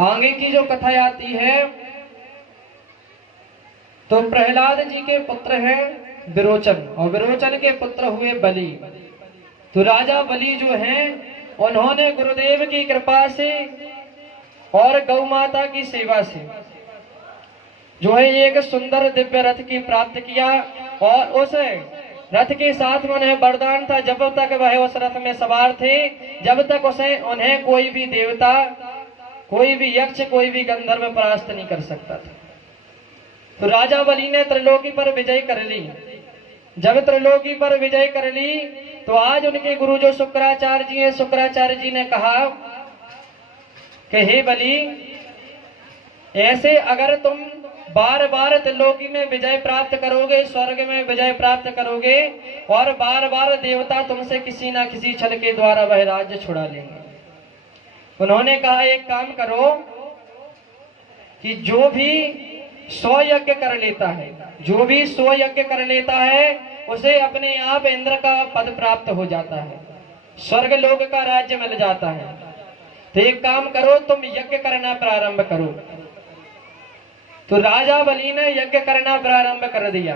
आगे की जो कथा आती है तो प्रहलाद जी के पुत्र हैं विरोचन और विरोचन के पुत्र हुए बलि। तो राजा बलि जो हैं उन्होंने गुरुदेव की कृपा से और गौ माता की सेवा से जो है एक सुंदर दिव्य रथ की प्राप्त किया और उस रथ के साथ में उन्हें वरदान था, जब तक वह उस रथ में सवार थे जब तक उन्हें कोई भी देवता, कोई भी यक्ष, कोई भी गंधर्व परास्त नहीं कर सकता था। तो राजा बलि ने त्रिलोकी पर विजय कर ली। जब त्रिलोकी पर विजय कर ली तो आज उनके गुरु जो शुक्राचार्य जी हैं, शुक्राचार्य जी ने कहा कि हे बलि, ऐसे अगर तुम बार बार त्रिलोकी में विजय प्राप्त करोगे, स्वर्ग में विजय प्राप्त करोगे और बार बार देवता तुमसे किसी ना किसी छल के द्वारा वह राज्य छुड़ा लेंगे। उन्होंने कहा एक काम करो कि जो भी 100 यज्ञ कर लेता है, जो भी 100 यज्ञ कर लेता है उसे अपने आप इंद्र का पद प्राप्त हो जाता है, स्वर्ग लोक का राज्य मिल जाता है। तो एक काम करो, तुम यज्ञ करना प्रारंभ करो। तो राजा बलि ने यज्ञ करना प्रारंभ कर दिया।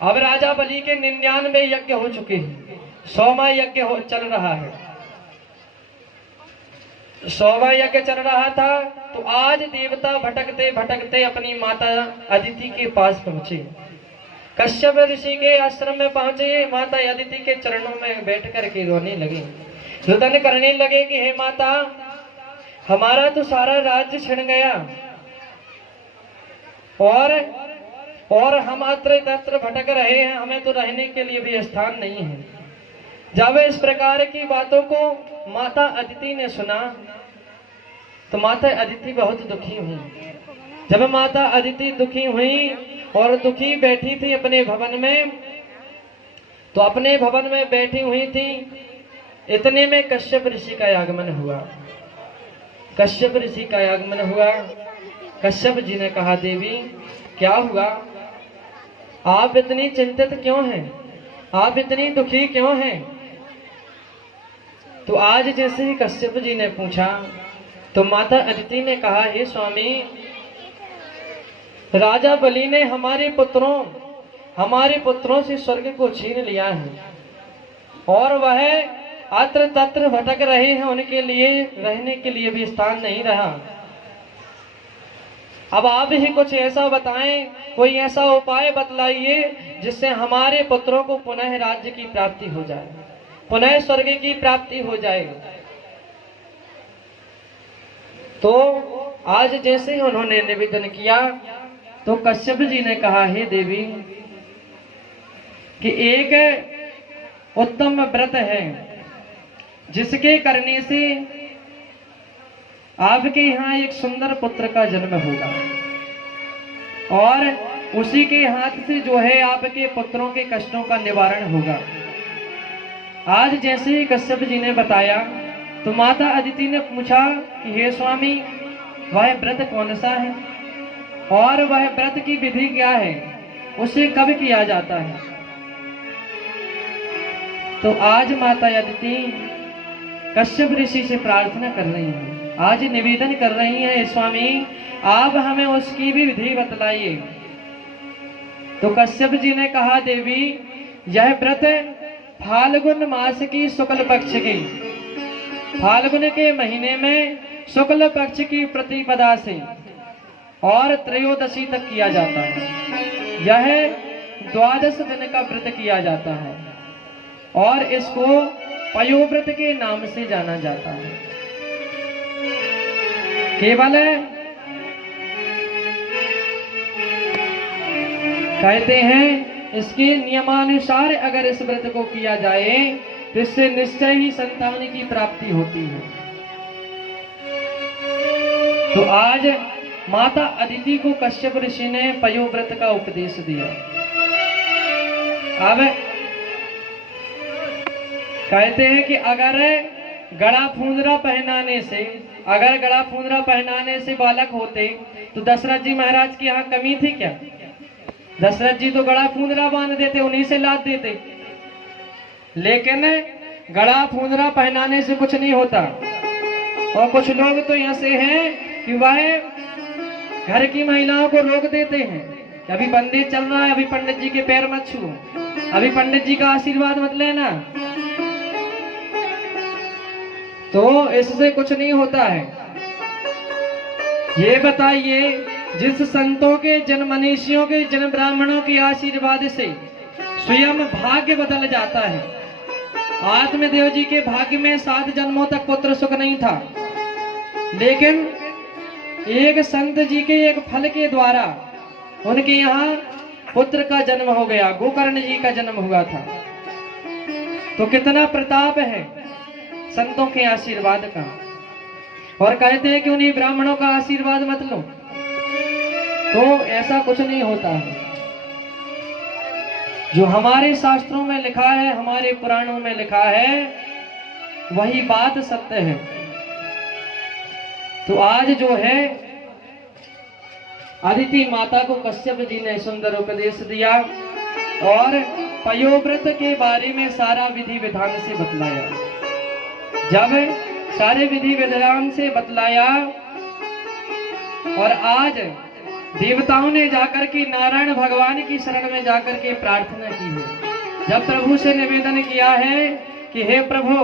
अब राजा बलि के 99 यज्ञ हो चुके हैं, 100वां यज्ञ चल रहा है। 100वां यज्ञ चल रहा था तो आज देवता भटकते भटकते अपनी माता अदिति के पास पहुंचे। कश्यप ऋषि के आश्रम में पहुंचे, माता अदिति के चरणों में बैठ करके रोने लगे, रुदन करने लगे कि हे माता, हमारा तो सारा राज्य छिन गया और हम अत्र तत्र भटक रहे हैं, हमें तो रहने के लिए भी स्थान नहीं है। जब इस प्रकार की बातों को माता अदिति ने सुना तो माता अदिति बहुत दुखी हुई। जब माता अदिति दुखी हुई और दुखी बैठी थी अपने भवन में, तो अपने भवन में बैठी हुई थी, इतने में कश्यप ऋषि का आगमन हुआ। कश्यप ऋषि का आगमन हुआ। कश्यप जी ने कहा, देवी क्या हुआ, आप इतनी चिंतित क्यों हैं, आप इतनी दुखी क्यों हैं? तो आज जैसे ही कश्यप जी ने पूछा तो माता अदिति ने कहा, हे स्वामी, राजा बलि ने हमारे पुत्रों से स्वर्ग को छीन लिया है और वह अत्र तत्र भटक रहे हैं, उनके लिए रहने के लिए भी स्थान नहीं रहा। अब आप ही कुछ ऐसा बताएं, कोई ऐसा उपाय बतलाइए जिससे हमारे पुत्रों को पुनः राज्य की प्राप्ति हो जाए, पुनः स्वर्ग की प्राप्ति हो जाए। तो आज जैसे ही उन्होंने निवेदन किया तो कश्यप जी ने कहा, हे देवी, कि एक उत्तम व्रत है जिसके करने से आपके यहाँ एक सुंदर पुत्र का जन्म होगा और उसी के हाथ से जो है आपके पुत्रों के कष्टों का निवारण होगा। आज जैसे ही कश्यप जी ने बताया तो माता अदिति ने पूछा कि हे स्वामी, वह व्रत कौन सा है और वह व्रत की विधि क्या है, उसे कब किया जाता है? तो आज माता अदिति कश्यप ऋषि से प्रार्थना कर रही हैं, आज निवेदन कर रही हैं, स्वामी आप हमें उसकी भी विधि बतलाइए। तो कश्यप जी ने कहा, देवी, यह व्रत फाल्गुन मास की शुक्ल पक्ष की, फाल्गुन के महीने में शुक्ल पक्ष की प्रतिपदा से और त्रयोदशी तक किया जाता है। यह 12 दिन का व्रत किया जाता है और इसको पयोव्रत के नाम से जाना जाता है। केवल कहते हैं इसके नियमानुसार अगर इस व्रत को किया जाए तो इससे निश्चय ही संतान की प्राप्ति होती है। तो आज माता अदिति को कश्यप ऋषि ने पयोव्रत का उपदेश दिया। अब कहते हैं कि अगर गड़ा फूंदरा पहनाने से बालक होते तो दशरथ जी महाराज की यहाँ कमी थी क्या? दशरथ जी तो गड़ा फूंदरा बांध देते, उन्हीं से लाद देते। लेकिन गड़ा फूंदरा पहनाने से कुछ नहीं होता, और कुछ लोग तो ऐसे हैं कि वह घर की महिलाओं को रोक देते हैं कि अभी पंडित चल रहा है, अभी पंडित जी के पैर मत छुओ, अभी पंडित जी का आशीर्वाद मत लेना। तो इससे कुछ नहीं होता है। ये बताइए, जिस संतों के जन मनीषियों के जन ब्राह्मणों के आशीर्वाद से स्वयं भाग्य बदल जाता है। आत्मदेव जी के भाग्य में 7 जन्मों तक पुत्र सुख नहीं था, लेकिन एक संत जी के एक फल के द्वारा उनके यहाँ पुत्र का जन्म हो गया, गोकर्ण जी का जन्म हुआ था। तो कितना प्रताप है संतों के आशीर्वाद का। और कहते हैं कि उन्हीं ब्राह्मणों का आशीर्वाद मत लो, तो ऐसा कुछ नहीं होता है। जो हमारे शास्त्रों में लिखा है, हमारे पुराणों में लिखा है, वही बात सत्य है। तो आज जो है अदिति माता को कश्यप जी ने सुंदर उपदेश दिया और पयोव्रत के बारे में सारा विधि विधान से बतलाया। जब सारे विधि विधान से बतलाया और आज देवताओं ने जाकर के नारायण भगवान की शरण में जाकर के प्रार्थना की है। जब प्रभु से निवेदन किया है कि हे प्रभु,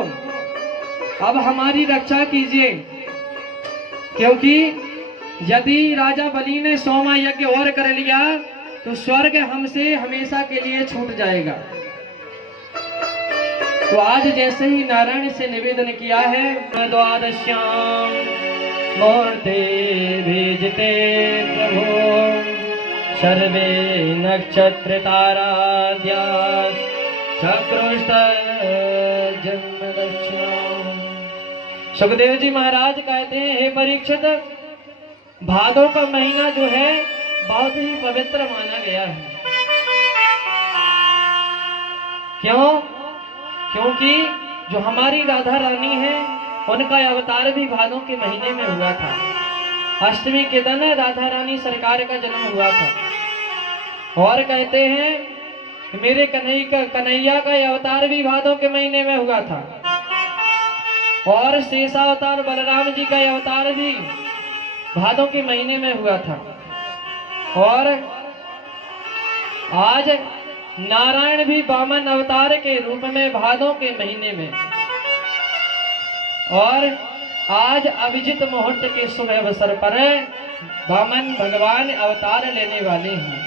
अब हमारी रक्षा कीजिए, क्योंकि यदि राजा बलि ने 100वां यज्ञ और कर लिया तो स्वर्ग हमसे हमेशा के लिए छूट जाएगा। तो आज जैसे ही नारायण से निवेदन किया है, द्वादश्याम मूर्ते भेजते प्रभु सर्वे नक्षत्र ताराद्या चक्रुष्ट जन्म दक्षिणा। सुखदेव जी महाराज कहते हैं, हे परीक्षित, भादों का महीना जो है बहुत ही पवित्र माना गया है। क्यों? क्योंकि जो हमारी राधा रानी है उनका अवतार भी भादों के महीने में हुआ था। अष्टमी के दिन राधा रानी सरकार का जन्म हुआ था। और कहते हैं मेरे कन्हैया का अवतार भी भादों के महीने में हुआ था। और शेषावतार बलराम जी का अवतार भी भादों के महीने में हुआ था। और आज नारायण भी वामन अवतार के रूप में भादों के महीने में, और आज अभिजित मुहूर्त के शुभ अवसर पर वामन भगवान अवतार लेने वाले हैं।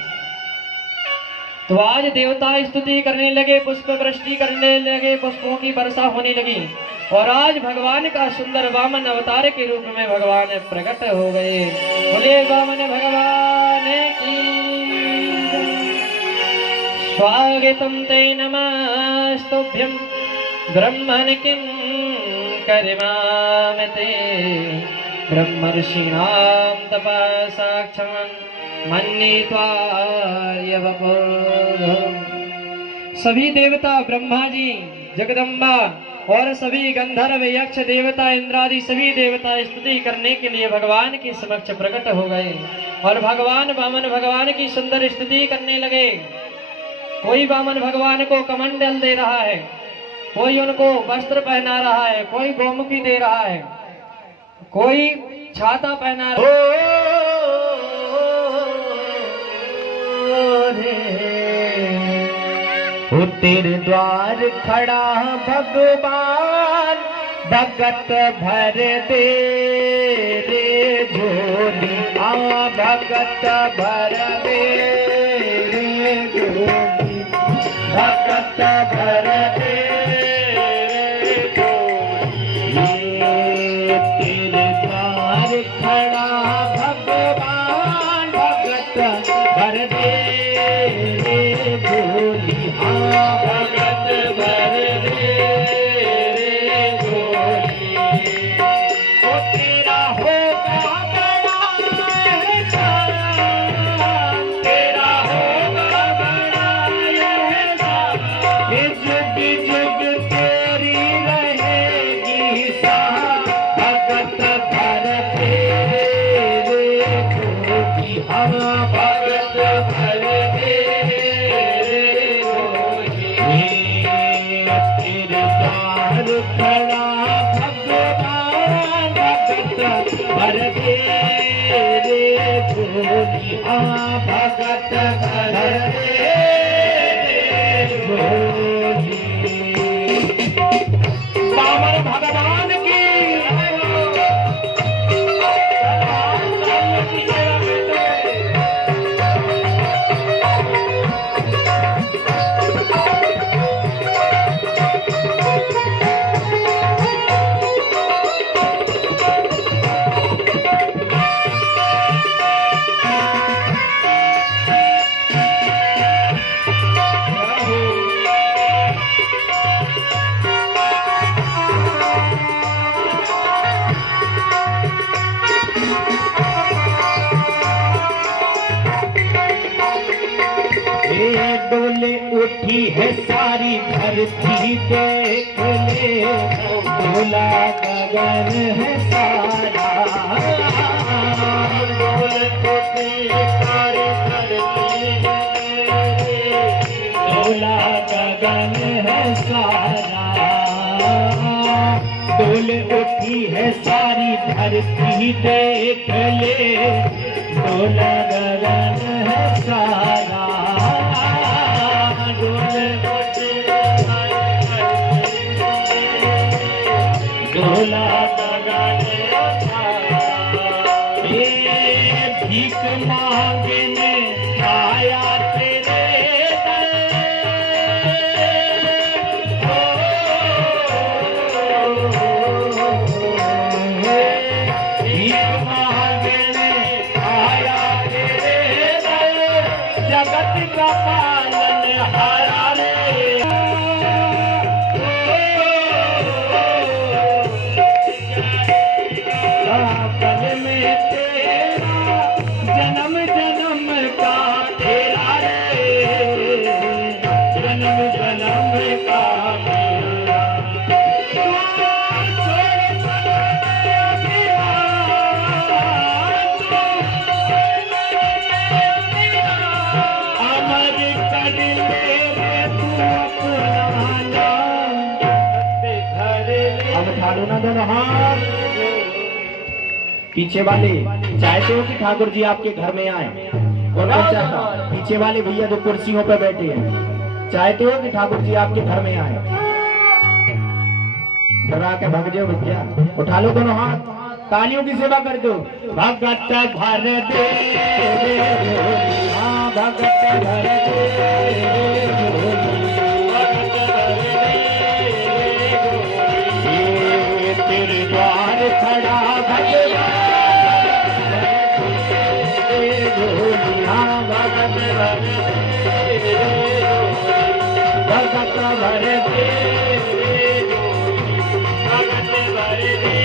तो आज देवता स्तुति करने लगे, पुष्प वृष्टि करने लगे, पुष्पों की वर्षा होने लगी, और आज भगवान का सुंदर वामन अवतार के रूप में भगवान प्रकट हो गए। बोले वामन भगवान की। स्वागतम ते नमस्तुभ्यं ब्रह्मन् किं करिमामते ब्रह्मर्षीणां तपसाक्षमन् मन्यित्वा यवपुर्धम्। सभी देवता ब्रह्मा जी, जगदम्बा और सभी गंधर्व यक्ष देवता इंद्रादि सभी देवता स्तुति करने के लिए भगवान के समक्ष प्रकट हो गए और भगवान वामन भगवान की सुंदर स्तुति करने लगे। कोई वामन भगवान को कमंडल दे रहा है, कोई उनको वस्त्र पहना रहा है, कोई गोमुखी दे रहा है, कोई छाता पहना रहा है। तेरे द्वार खड़ा भगवान भगत भर दे रे झोली, भगत भर दे रे झोली, भगत भर दे रे झोली। तेरे द्वार खड़ा भगवान भगत भर दे रे झोली, भगत भर दे रे झोली। ओ तेरा होगा बड़ा एहसान, तेरा होगा बड़ा एहसान, इस भर दे रे झोली हाँ भगत भर दे रे झोली। बामन भगवान की डोले उठी है सारी धरती देख ले डोला गगन है सारा। डोले उठी सारी धरती डोला गगन है सारा। डोले उठी है सारी धरती देख ले डोला गगन है सारा। डोला भीख मांगने आया तेरे दर। भीख मांगने आया तेरे दर जगत का पालन हारा रे। जन्म जन्म का तेरा रे जन्म जन्म का तेरा। अमर कर ले तू अपना नाम। अब उठा लो ना दोनों हाथ। पीछे वाले चाहते हो कि ठाकुर जी आपके घर में आए? और कौन चाहता? पीछे वाले भैया जो कुर्सियों पे बैठे हैं चाहते हो कि ठाकुर जी आपके घर में आए? डरा के भाग जाओ भैया। उठा लो दोनों हाथ, तालियों की सेवा कर दो। भगत भर दे हाँ भगत भर दे तेरे द्वार खड़ा भगवान भगत भर दे भगत भर दे।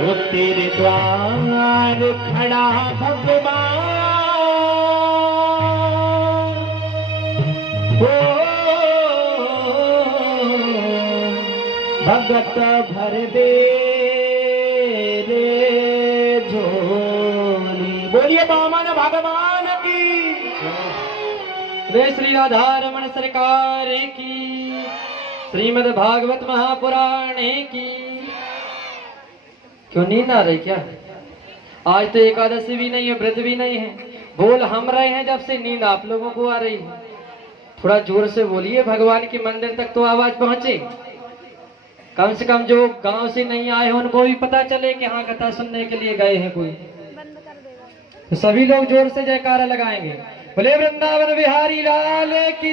वो तेरे द्वार खड़ा भगवान हो भगत भर दे रे झोली। बोलिए बामन भगवान की। वे श्री राधारमण सरकार की, श्रीमद् भागवत महापुराण की। क्यों नींद आ रही क्या? आज तो एकादशी भी नहीं है, व्रत भी नहीं है। बोल हम रहे हैं जब से, नींद आप लोगों को आ रही है। थोड़ा जोर से बोलिए, भगवान के मंदिर तक तो आवाज पहुंचे। कम से कम जो गांव से नहीं आए हैं उनको भी पता चले कि हाँ कथा सुनने के लिए गए हैं कोई। तो सभी लोग जोर से जयकारा लगाएंगे। बोले वृंदावन बिहारी लाल की।